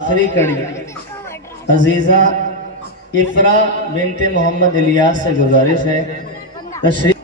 آخری کڑی عزیزہ افرا بنت محمد الیاس سے گزارش ہے تشریف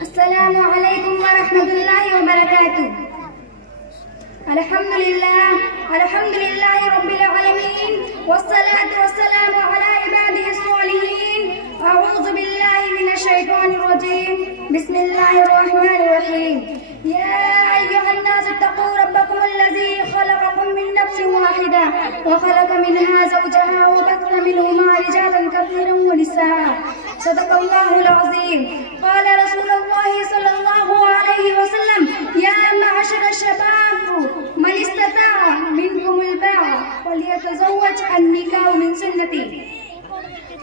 السلام علیکم ورحمۃ اللہ وبرکاتہ۔ الحمد للہ رب العالمین والصلاة والسلام علی عباده الصالحین۔ اعوذ باللہ من الشیطان الرجیم، بسم اللہ الرحمن الرحیم۔ یا ایھا الناس اتقوا ربکم الذی خلقکم من نفس واحدہ وخلق منها زوجها وبث منهما رجالا کثیرا ونساء۔ صدق اللہ العظیم۔ قال رسول اللہ صلی اللہ علیہ وسلم یا معشر الشباب من استطاع منکم الباء فلیتزوج النکاح من سنتی۔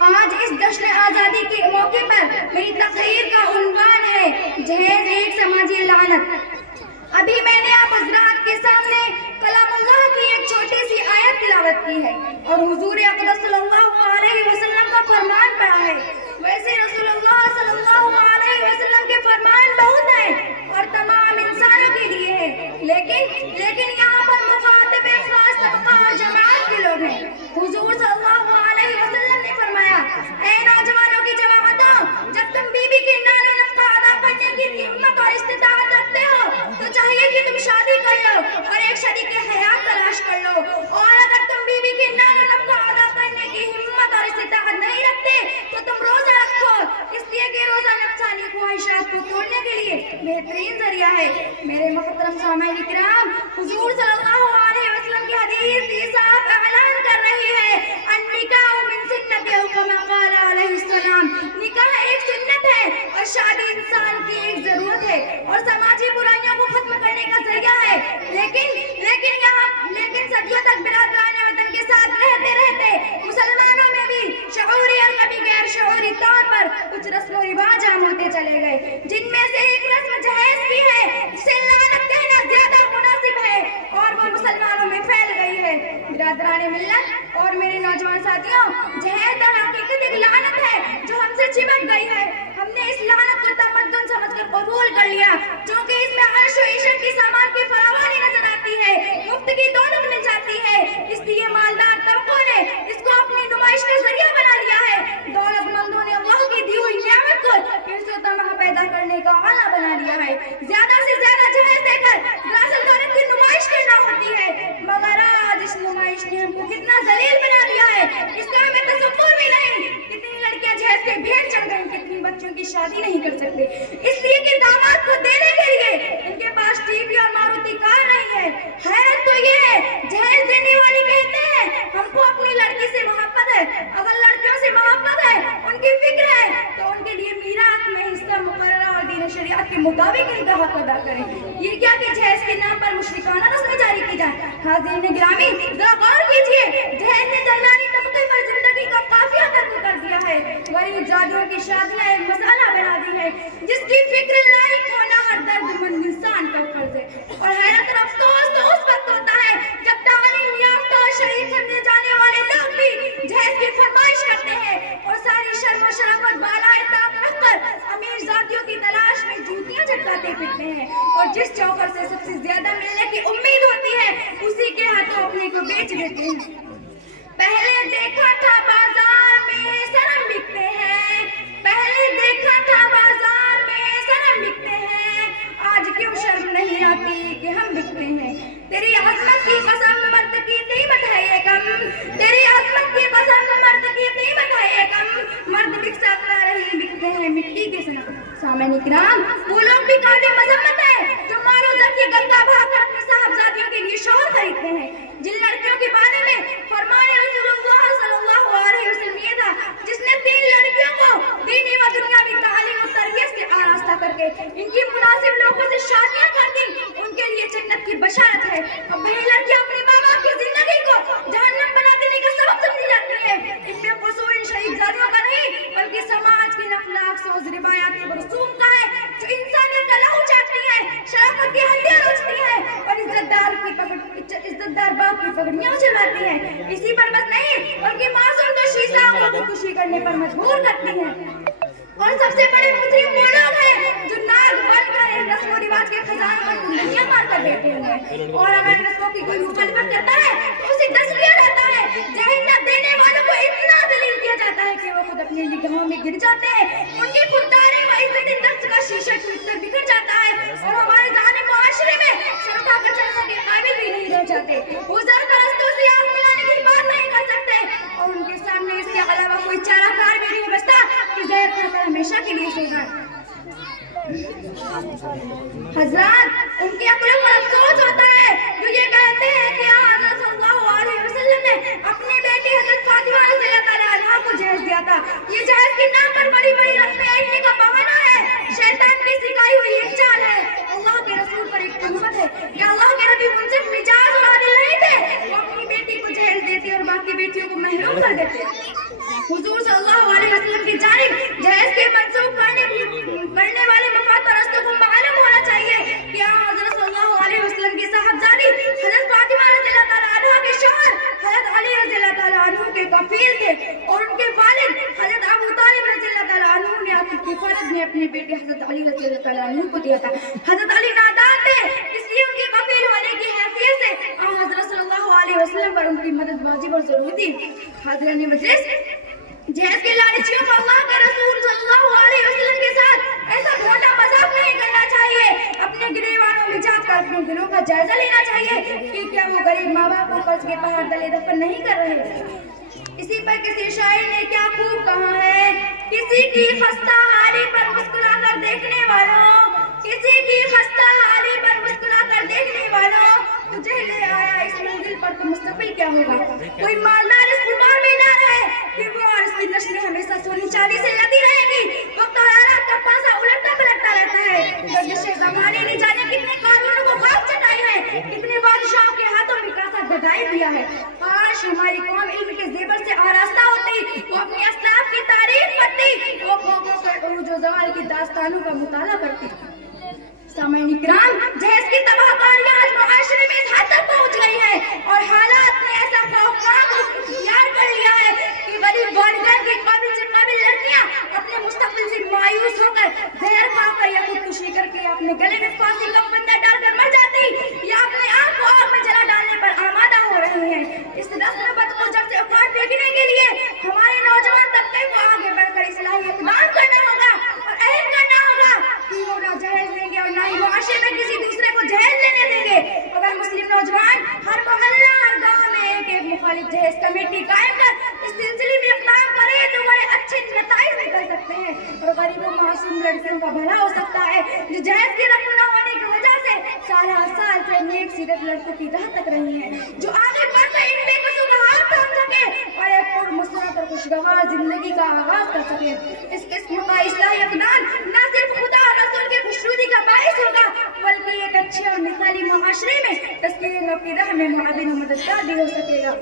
آج اس جشن آزادی کے موقع پر میری تقریر کا عنوان ہے جہیز ایک سماجی لعنت۔ ابھی میں نے آپ حضرات کے سامنے کلام اللہ کی ایک چھوٹی سی آیت تلاوت کی ہے اور حضور اقدس صلی اللہ علیہ وسلم کا فرمان پڑھا ہے۔ ویسے رسول اللہ صلی اللہ علیہ وسلم کے فرمان بہت ہیں اور تمام انسانوں کے لیے ہیں، لیکن یہاں پر مخاطب خاص طبقہ اور جماعت کے لوگ ہیں۔ حضور صلی اللہ علیہ وسلم نے فرمایا، اے نوجوانوں کی جماعتوں، جب تم بیوی کے نان نفقہ ادا کرنے کی ہمت اور استطاعت رکھتے ہو تو چاہیے کہ تم شادی کر لو اور ایک شریک حیات تلاش کر لو، اور اگر تم بیوی کے نان نفقہ ادا کرنے کی ہمت اور استطاعت نہیں رکھتے تو تم روزہ رکھو، اس لیے کہ روزہ نفسانی خواہشات کو توڑنے کے لیے بہترین ذریعہ ہے۔ میرے محترم سامعین کرام، حضور صلی اللہ علیہ وسلم کی حدیث بھی صاف اعلان کر رہی ہے، النکاح من سنتی کما قال علیہ السلام۔ نکاح ایک سنت ہے اور شادی انسان کی ایک ضرورت ہے اور سماجی برائیوں کو ختم کرنے کا ذریعہ ہے، لیکن صدیوں تک برادران وطن کے ساتھ رہتے مسلمانوں میں بھی شعوری اور کبھی غیر شعوری طور پر کچھ رسم و رواج عام ہوتے چلے گئے، جن میں سے ایک رسم جہیز کی ہے جسے لعنت کہنا زیادہ مناسب ہے اور وہ مسلمانوں میں پھیل گئی ہے۔ برادران ملت اور میرے نوجوان ساتھیوں، جہیز در حقیقت ایک لعنت ہے جو ہم سے چمٹ گئی ہے۔ ہم نے اس لعنت کو تمدن سمجھ کر قبول کر لیا، چونکہ اس میں عیش و عشرت کی سامان کی فراوانی نظر آتی ہے، مفت کی دولت مل جاتی ہے، اس لیے مالدار طبقوں نے اس کو اپنی نمائش کا ذریعہ بنا لیا ہے۔ دولت مندوں نے اللہ کی دی ہوئی نعمت کو حرص و طمع پیدا کرنے کا آلہ بنا لیا ہے۔ زیادہ سے زیادہ جہیز دے کر اصل دولت کی نمائش کرنا ہوتی ہے، مگر آج اس نمائش نے ہم کو کتنا ذلیل بنا دیا ہے اس کا ہمیں تصور بھی نہیں۔ کتنی لڑکیاں جہیز کے بھیڑ چڑھ گئیں، کتنی بچوں کی شادی نہیں کر سکتے اس لیے کہ داماد کو دینے کے لیے ان کے پاس ٹی وی اور ماروتی کار نہیں ہے۔ حیرت تو یہ ہے، جہیز دینے والی کہتے ہیں ہم کو اپنی لڑکی سے محبت ہے، اگر لڑکیوں سے محبت ہے، ان کی فکر ہے تو ان کے لیے میراث میں حصہ مقررہ اور دین شریعت کے مطابق ان کا حق ادا کریں۔ یہ کیا کہ جہیز کے نام پر مشرکانہ رسمیں جاری کی جائیں۔ حاضرین گرامی، ذرا غور کیجیے، جہیز نے درمیانی طبقے پر زندگی کا قافیہ ترک کر دیا ہے۔ غریب زادیوں کی شادیاں ایک مسئلہ بنا دی ہے جس کی فکر لائق ہونا ہر درد مند انسان کا فرض ہے، اور حیرت اور افسوس تو اس وقت ہوتا ہے جب تعلیم یافتہ اور شریف سمجھے جانے والے لوگ بھی جہیز کی فرمائش کرتے ہیں اور ساری شرم و شرافت بالائے طاق رکھ کر امیر ذاتیوں کی تلاش میں جوتیاں چٹکاتے پھرتے ہیں، اور جس چوکر سے سب سے زیادہ ملنے کی امید ہوتی ہے اسی کے ہاتھوں اپنے کو بیچ دیتے ہیں۔ پہلے دیکھا تھا بازار میں سرم بکتے ہیں، پہلے دیکھا تھا بازار میں سرم بکتے ہیں، آج کیوں شرم نہیں آتی کہ ہم بکتے ہیں۔ تیری عظمت کی قسم مرد کی قیمت ہے یہ کم، تیری عظمت کی قسم مرد کی قیمت ہے یہ کم، مرد بک سکتا نہیں بکتے ہیں مٹی کے صنم۔ سامعین کرام، وہ لوگ بھی قابل مذمت ہیں جو مال و زر کی گنگا بہا کر اپنی صاحبزادیوں کے لیے شوہر خریدتے ہیں، جن لڑکیوں کے بارے میں فرمان رسول اللہ صلی اللہ علیہ وسلم یہ تھا جس نے 3 لڑکیوں کو دینی و دنیاوی تعلیم و تربیت سے آراستہ کر کے ان کی مناسب لوگوں سے شادیاں کر دی، ان کے لیے جنت کی بشارت ہے۔ اب وہی لڑکیاں اپنے ماں باپ کی زندگی کو جہنم بنا دینے کا سبب سمجھی جاتی ہیں۔ ان میں قصور ان شریف زادیوں کا نہیں بلکہ سماج کی اخلاق سوز روایات و رسوم کا ہے पगड़ियां उछलवाती हैं। इसी पर बस नहीं बल्कि मासूम तो शीशा को खुशी करने पर मजबूर करती हैं। और सबसे बड़े मुजरिम वो लोग हैं जो नाक बंद कर रस्मों रिवाज के खजाने पर कुंडलियां मारकर बैठे हुए हैं। और अगर रस्मों की कोई मुखालिफत करता है तो उसे दस लिया जाता है। जहन्नम देने वालों को इतना दलील किया जाता है कि वो खुद अपनी निगाहों में गिर जाते हैं। उनकी खुददारी व इज्जत नफ्स का शीशा टूटकर बिखर जाता है और हमारे जाने मुआशरे में सड़कों पर चलने के काबिल भी नहीं रह जाते। वो सरपरस्तों से आंख मिलाने की बात नहीं कर सकते और उनके सामने इसके अलावा कोई चाराकार भी नहीं बचता कि जहर खाकर हमेशा के लिए सो जाए। हज़रात, उनकी अक्लों पर अफसोस होता है जो ये कहते हैं कि हज़रत सल्लल्लाहु अलैहि वसल्लम ने अपनी बेटी हज़रत फातिमा रज़ियल्लाहु ताला अन्हा को जहेज दिया था। ये जहेज के नाम पर बड़ी बड़ी रस्में ऐंठने का बहाना है, शैतान की सिखाई हुई एक चाल है। अल्लाह के रसूल पर एक तुहमत है कि अल्लाह के नबी मुनसिफ मिजाज और आदिल नहीं थे। वो अपनी बेटी को जहेज देते और बाकी बेटियों को महरूम कर देते। हुजूर सल्लल्लाहु अलैहि वसल्लम की जानिब जहेज के मंसूब करने वाले मफाद परस्तों को मालूम होना चाहिए कि हज़रत सल्लल्लाहु अलैहि वसल्लम की साहबजादी हज़रत फातिमा रज़ियल्लाहु ताला अन्हा के शौहर हज़रत अली रज़ियल्लाहु ताला अन्हु के कफील थे और उनके वालिद हज़रत अबू तालिब रज़ियल्लाहु ताला अन्हु ने आपकी किफायत में अपने बेटे हज़रत अली रज़ियल्लाहु ताला अन्हु को दिया था। हज़रत अली नादान थे, इसलिए उनके कफील होने की हैसियत से हज़रत सल्लल्लाहु अलैहि वसल्लम पर उनकी मदद वाजिब और जरूरी थी। हाज़िरान मजलिस, जहेज के लालचियों को अल्लाह के रसूल सल्लल्लाहु अलैहि वसल्लम के साथ ऐसा घोटा मजाक नहीं करना चाहिए। अपने गिरेबानों में जाकर अपने दिलों का जायजा लेना चाहिए कि क्या वो गरीब माँ बाप को कर्ज के पहाड़ तले दफन नहीं कर रहे। इसी पर किसी शायर ने क्या खूब कहा है, किसी की खस्ता हाली पर मुस्कुरा कर देखने वालों, किसी की खस्ता हाली पर मुस्कुरा कर देखने वालों, तुझे ले आया इस मंजिल पर तो मुस्तकिल क्या होगा। कोई मालदार इस गुमान में ना रहे कि वो और इसकी नस्लें हमेशा सोनी चांदी से लदी रहेगी। वक्त और हालात का पासा उलटता पलटता रहता है। गर्दिशे ज़माने ने जाने कितने कानूनों को खाक चटाई है, कितने बादशाहों के हाथों में कासा बधाई दिया है। काश हमारी कौम इल्म के जेवर से आरास्ता होती, वो अपनी असलाफ की तारीफ करती, वो कौमों के उरूज व ज़वाल की दास्तानों का मुताला करती। सामईन इकराम, जहेज की तबाहकारियां आज मुआशरे में इस हद तक पहुंच गई है और हालात ने ऐसा खौफनाक इख्तियार कर लिया है कि गरीब वालिदैन की काबिल से काबिल लड़कियां अपने मुस्तकबिल से मायूस होकर जहर खाकर या खुदकुशी करके अपने गले में फांसी का फंदा डालकर मर जाती या अपने आप को आग में जला डालने पर आमादा हो रही हैं। इस रस्म बद को जब से उखाड़ फेंकने के लिए हमारे नौजवान तबके को आगे बढ़कर इस्लाही इक़दाम करना होगा और अहम करना होगा कि वो ना जहेज लेंगे और ना ही मुआशरे में किसी दूसरे को जहेज लेने देंगे। अगर मुस्लिम नौजवान हर मोहल्ला हर गांव में एक मुखालिफ जहेज कमेटी कायम कर इस सिलसिले में इक़दाम करे तो बड़े अच्छे नताइज निकल सकते हैं और गरीबों मासूम लड़कियों का भला हो सकता है जो जहेज की रस्म न होने की वजह से साल से नेक सीरत लड़कों की राह तक रही है, जो आगे बढ़कर इन बेकसों का हाथ थाम सके और एक पुरमसरत और खुशगवार जिंदगी का आगाज कर सके। इस किस्म का इस्लाही इक़दाम न सिर्फ खुदा और रसूल की खुशनुदी का बाइस होगा बल्कि एक अच्छे और मिसाली मुआशरे में तस्कीर की राह में मुआविन मददगार भी हो सकेगा।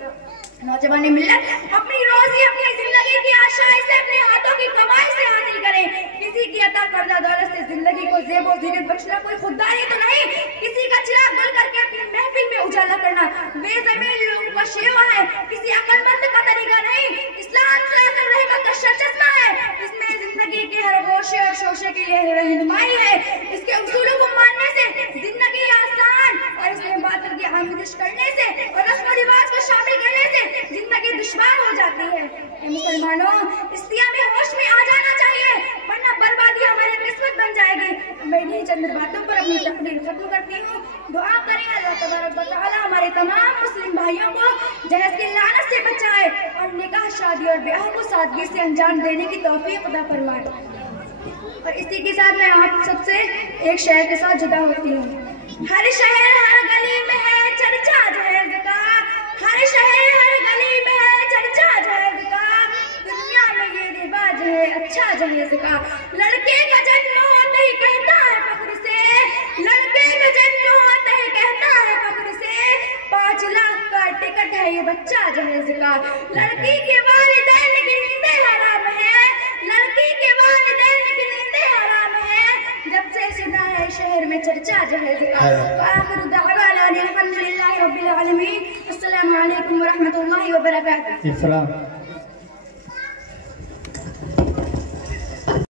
नौजवान मिल्लत अपनी रोजी अपनी जिंदगी की आशाएं से अपने हाथों की कमाई से हासिल करें। किसी की अता करदा दौलत से जिंदगी को ज़ेब और ज़ीनत बख्शना कोई खुददारी तो नहीं, किसी का चिराग गुल करके अपनी महफिल में उजाला करना बेज़मीन लोगों का शेवा है, किसी अक्लमंद का तरीका नहीं। इस्लाम सरासर रहमत का चश्मा है, इसमें जिंदगी के हर गोशे और शोशे के लिए रहनुमाई है। इसके उसूलों को मानने से जिंदगी आसान और इसमें बातिल की आमिश करने से और रस्म रिवाज को शामिल करने से जिंदगी दुश्वार हो जाती है। मुसलमानों, इस्तिया में होश में आ जाना चाहिए वरना बर्बादी हमारी किस्मत बन जाएगी। मैं इन्हीं चंद बातों पर अपनी तकरीर खत्म करती हूँ। दुआ करें अल्लाह तबारक व तआला हमारे तमाम मुस्लिम भाइयों को जहेज की लानत से बचाए और निकाह शादी और ब्याह को सादगी से अंजाम देने की तौफीक अता फरमाए। और इसी के साथ मैं आप सबसे एक शेर के साथ जुदा होती हूँ। हर शहर हर गली में है चर्चा जहेज का, हर शहर हर गली में है चर्चा जहेज का, दुनिया में ये रिवाज है अच्छा जहेज का। लड़के का जन्म होते ही कहता है फख्र से, लड़के का जन्म होते ही कहता है फख्र से, 5 लाख का टिकट है ये बच्चा जहेज का। लड़की के वालिदैन की नींदें हराम है, लड़की के वालिदैन की नींदें हराम है, जब से सुना है शहर में चर्चा जहेज का। आखिर दावाना بعد الحمد لله رب العالمين. السلام علیکم ورحمۃ اللہ وبرکاتہ. افرا